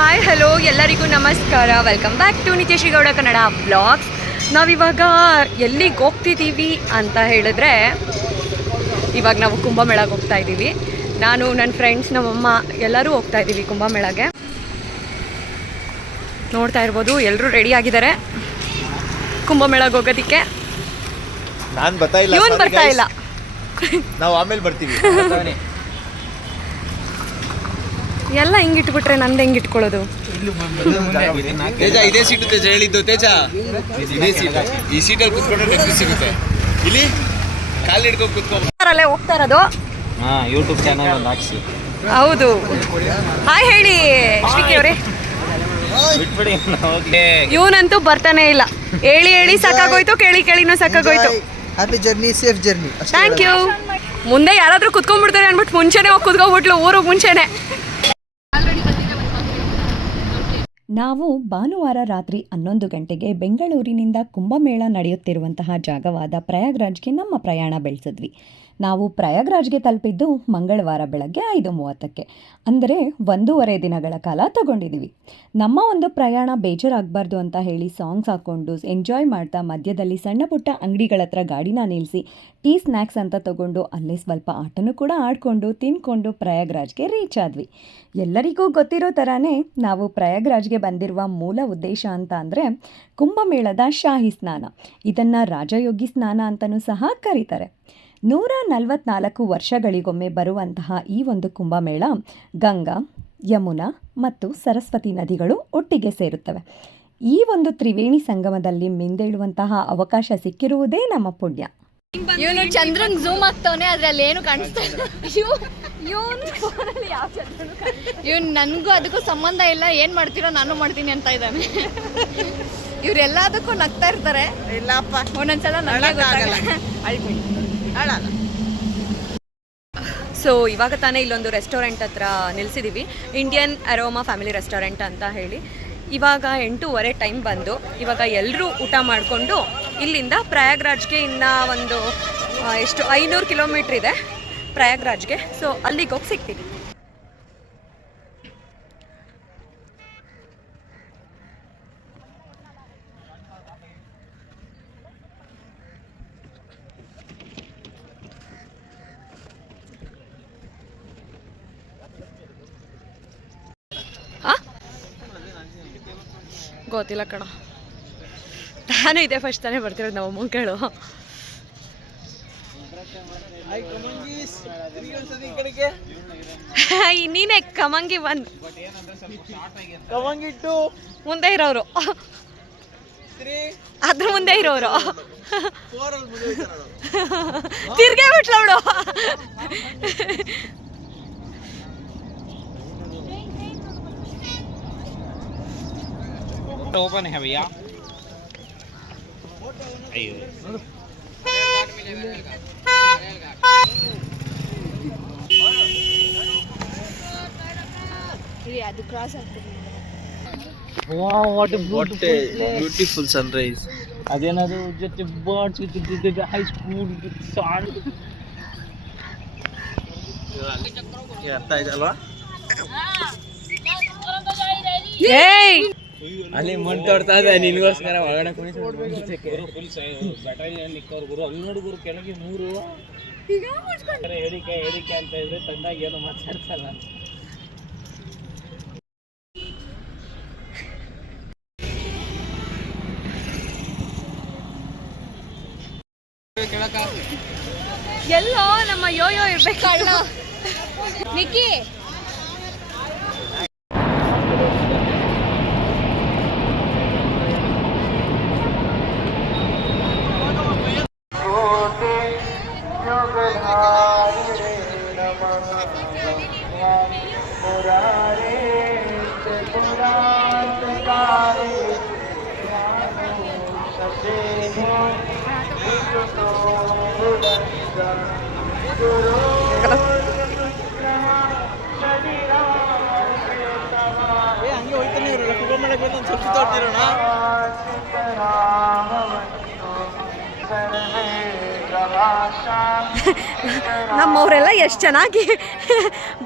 Hi hello ಎಲ್ಲರಿಗೂ ನಮಸ್ಕಾರ. Welcome back to Nityashree Gowda Kannada blogs. ನಾವಿವಾಗ ಎಲ್ಲಿಗೆ ಹೋಗ್ತಿದ್ದೀವಿ ಅಂತ ಹೇಳಿದ್ರೆ, ಇವಾಗ ನಾವು ಕುಂಭಮೇಳಕ್ಕೆ ಹೋಗ್ತಾ ಇದ್ದೀವಿ. ನಾನು, ನನ್ನ ಫ್ರೆಂಡ್ಸ್, ನಮ್ಮಮ್ಮ ಎಲ್ಲರೂ ಹೋಗ್ತಾ ಇದ್ದೀವಿ ಕುಂಭಮೇಳಗೆ. ನೋಡ್ತಾ ಇರ್ಬೋದು, ಎಲ್ಲರೂ ರೆಡಿ ಆಗಿದ್ದಾರೆ ಕುಂಭಮೇಳಗೆ ಹೋಗೋದಕ್ಕೆ. ನಾನು ಬರ್ತಾ ಇಲ್ಲ, ಇವನು ಬರ್ತಾ ಇಲ್ಲ, ನಾವು ಆಮೇಲೆ ಬರ್ತೀವಿ. ಎಲ್ಲ ಹಿಂಗಿಟ್ಬಿಟ್ರೆ ನಂದು ಹೆಂಗೆ ಇಟ್ಕೊಳ್ಳೋದು? ತೇಜ ಇದೇ ಸೀಟು ತೇಜ ಹೇಳಿದ್ದು. ತೇಜ ಇದೇ ಸೀಟು, ಈ ಸೀಟಲ್ಲಿ ಕುತ್ಕೊಂಡ್ರೆ ನೆಮ್ಮದಿ ಸಿಗುತ್ತೆ. ಇಲ್ಲಿ ಕಾಲು ಹಿಡ್ಕೊಂಡು ಕುತ್ಕೊಂಡ್ರೆ ಹೋಗ್ತಾ ಇರೋದು. ಯೂಟ್ಯೂಬ್ ಚಾನಲ್ ಒಂದು ಹಾಕ್ಸಿ. ಹೌದು, ಹಾಯ್ ಹೇಳಿ ಶ್ರೀಕಿ ಅವರೇ. ಇವನಂತೂ ಬರ್ತಾನೆ ಇಲ್ಲ. ಹೇಳಿ ಹೇಳಿ ಸಾಕಾಗೋಯ್ತು, ಕೇಳಿ ಕೇಳಿನೂ ಸಾಕಾಗೋಯ್ತು. Happy journey, safe journey. Thank you. ಮುಂದೆ ಯಾರಾದರೂ ಕುತ್ಕೊಂಡ್ಬಿಡ್ತಾರೆ ಅಂದ್ಬಿಟ್ಟು ಮುಂಚೆನೇ ಹೋಗಿ ಕುತ್ಕೊಂಡ್ಬಿಟ್ಲು, ಊರಿಗೆ ಮುಂಚೆನೆ. ನಾವು ಭಾನುವಾರ ರಾತ್ರಿ 11 ಗಂಟೆಗೆ ಬೆಂಗಳೂರಿನಿಂದ ಕುಂಭಮೇಳ ನಡೆಯುತ್ತಿರುವಂತಹ ಜಾಗವಾದ ಪ್ರಯಾಗ್ರಾಜ್ಗೆ ನಮ್ಮ ಪ್ರಯಾಣ ಬೆಳೆಸಿದ್ವಿ. ನಾವು ಪ್ರಯಾಗ್ರಾಜ್ಗೆ ತಲುಪಿದ್ದು ಮಂಗಳವಾರ ಬೆಳಗ್ಗೆ 5:30ಕ್ಕೆ, ಅಂದರೆ 1.5 ದಿನಗಳ ಕಾಲ ತಗೊಂಡಿದ್ದೀವಿ. ನಮ್ಮ ಒಂದು ಪ್ರಯಾಣ ಬೇಜಾರಾಗಬಾರ್ದು ಅಂತ ಹೇಳಿ ಸಾಂಗ್ಸ್ ಹಾಕ್ಕೊಂಡು ಎಂಜಾಯ್ ಮಾಡ್ತಾ ಮಧ್ಯದಲ್ಲಿ ಸಣ್ಣ ಪುಟ್ಟ ಅಂಗಡಿಗಳ ಹತ್ರ ಗಾಡಿನ ನಿಲ್ಲಿಸಿ ಟೀ ಸ್ನ್ಯಾಕ್ಸ್ ಅಂತ ತಗೊಂಡು ಅಲ್ಲೇ ಸ್ವಲ್ಪ ಆಟನೂ ಕೂಡ ಆಡಿಕೊಂಡು ತಿನ್ಕೊಂಡು ಪ್ರಯಾಗ್ರಾಜ್ಗೆ ರೀಚ್ ಆದ್ವಿ. ಎಲ್ಲರಿಗೂ ಗೊತ್ತಿರೋ ಥರನೇ ನಾವು ಪ್ರಯಾಗ್ರಾಜ್ಗೆ ಬಂದಿರುವ ಮೂಲ ಉದ್ದೇಶ ಅಂತ ಅಂದರೆ ಕುಂಭಮೇಳದ ಶಾಹಿ ಸ್ನಾನ. ಇದನ್ನು ರಾಜಯೋಗಿ ಸ್ನಾನ ಅಂತಲೂ ಸಹ ಕರೀತಾರೆ. 144 ವರ್ಷಗಳಿಗೊಮ್ಮೆ ಬರುವಂತಹ ಈ ಒಂದು ಕುಂಭಮೇಳ ಗಂಗಾ, ಯಮುನಾ ಮತ್ತು ಸರಸ್ವತಿ ನದಿಗಳು ಒಟ್ಟಿಗೆ ಸೇರುತ್ತವೆ. ಈ ಒಂದು ತ್ರಿವೇಣಿ ಸಂಗಮದಲ್ಲಿ ಮಿಂದೇಳುವಂತಹ ಅವಕಾಶ ಸಿಕ್ಕಿರುವುದೇ ನಮ್ಮ ಪುಣ್ಯ. ಇವನು ಚಂದ್ರನ್ ಝೂಮ್ ಆಗ್ತಾವನೆ, ಅದ್ರಲ್ಲಿ ಏನು ಕಾಣಿಸ್ತಾ ಇಲ್ಲ. ಇವನು ನನಗೂ ಅದಕ್ಕೂ ಸಂಬಂಧ ಇಲ್ಲ, ಏನ್ ಮಾಡ್ತೀರೋ ನಾನು ಮಾಡ್ತೀನಿ ಅಂತ ಇದ್ದಾನೆ. ಇವ್ರೆಲ್ಲದಕ್ಕೂ ನಗ್ತಾ ಇರ್ತಾರೆ. ಇಲ್ಲಪ್ಪ, ಒಂದೊಂದ್ಸಲ ಸೊ ಇವಾಗ ತಾನೇ ಇಲ್ಲೊಂದು ರೆಸ್ಟೋರೆಂಟ್ ಹತ್ರ ನಿಲ್ಲಿಸಿದ್ದೀವಿ, ಇಂಡಿಯನ್ ಅರೋಮಾ ಫ್ಯಾಮಿಲಿ ರೆಸ್ಟೋರೆಂಟ್ ಅಂತ ಹೇಳಿ. ಇವಾಗ 8:15 ಟೈಮ್ ಬಂದು ಇವಾಗ ಎಲ್ಲರೂ ಊಟ ಮಾಡಿಕೊಂಡು ಇಲ್ಲಿಂದ ಪ್ರಯಾಗ್ರಾಜ್ಗೆ ಇನ್ನು ಒಂದು 500 ಕಿಲೋಮೀಟ್ರ್ ಇದೆ ಪ್ರಯಾಗ್ರಾಜ್ಗೆ. ಸೊ ಅಲ್ಲಿಗೆ ಹೋಗಿ ಸಿಗ್ತೀವಿ. ಗೊತ್ತಿಲ್ಲ ಕಣ, ನಾನು ಇದೇ ಫಸ್ಟ್ ತಾನೇ ಬರ್ತಿರೋದು. ನಾವು ಅಮ್ಮನ ಕೇಳು. ನೀನೇ ಕಮಂಗಿ 1, ಕಮಂಗಿ 2, ಮುಂದೆ ಇರೋರು, ಅದ್ರ ಮುಂದೆ ಇರೋರು ತಿರ್ಗೇ ಬಿಟ್ಲವಳು. ओपन है भैया. ಅದು ಕ್ರಾಸ್ ಆಗ್ತದೆ. Wow, what a beautiful sunrise. ಅದೇನದು ಜೊತೆ birds with high school song ಅರ್ಥ ಆಯ್ತಲ್ವಾ? ಏಯ್ ಅಲ್ಲಿ ಮುಂದೆ ತೋಡ್ತಾ ಇದೆ ನಿನ್ಗೋಸ್ಕರ ಒಳಗಡೆ ಗುರು ಅಲ್ಲಿ ನೋಡಿ ಗುರು ಕೆಳಗೆ 3 ಹೇಳಿಕೆ ಅಂತ ಇದ್ರೆ ತಂದಾಗ ಏನು ಮಾತಾಡ್ತಲ್ಲ. ಎಲ್ಲೋ ನಮ್ಮ ಯೋಯೋ ಇರ್ಬೇಕಲ್ಲ ನಿಕ್ಕಿ. ಹಂಗೆ ಹೋಯ್ತಾನೆ ಇರಲ್ಲ, ಕುಂಭಮೇಳಕ್ಕೆ ಒಂದು ಸ್ವಲ್ಪ ತೋಡ್ತಿರೋಣ. ನಮ್ಮವರೆಲ್ಲ ಎಷ್ಟು ಚೆನ್ನಾಗಿ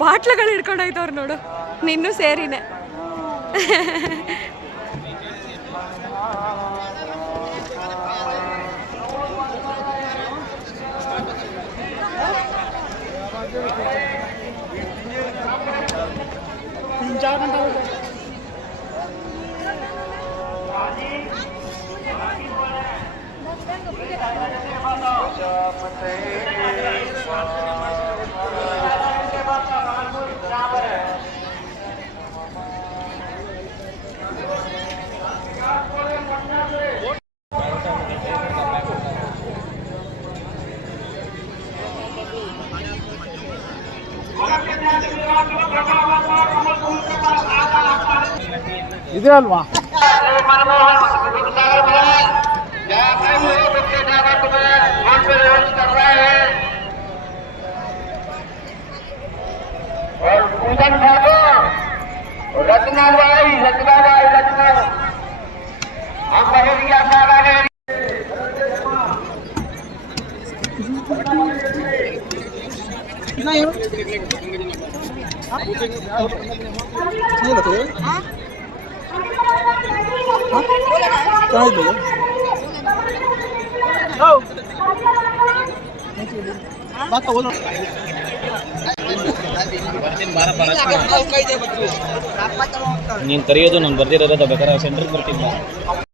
ಬಾಟ್ಲುಗಳು ಹಿಡ್ಕೊಂಡು ಹೋಯ್ತವ್ರು ನೋಡು, ನಿನ್ನೂ ಸೇರಿನೇ. ಇದೆ ಅಲ್ವಾ ನೀನು ಕರೆಯೋದು ನಾನು ಬರ್ದಿರೋದು ಬೇಕಾದ್ರೆ ಸೆಂಟ್ರಿಗೆ ಬರ್ತೀನಿ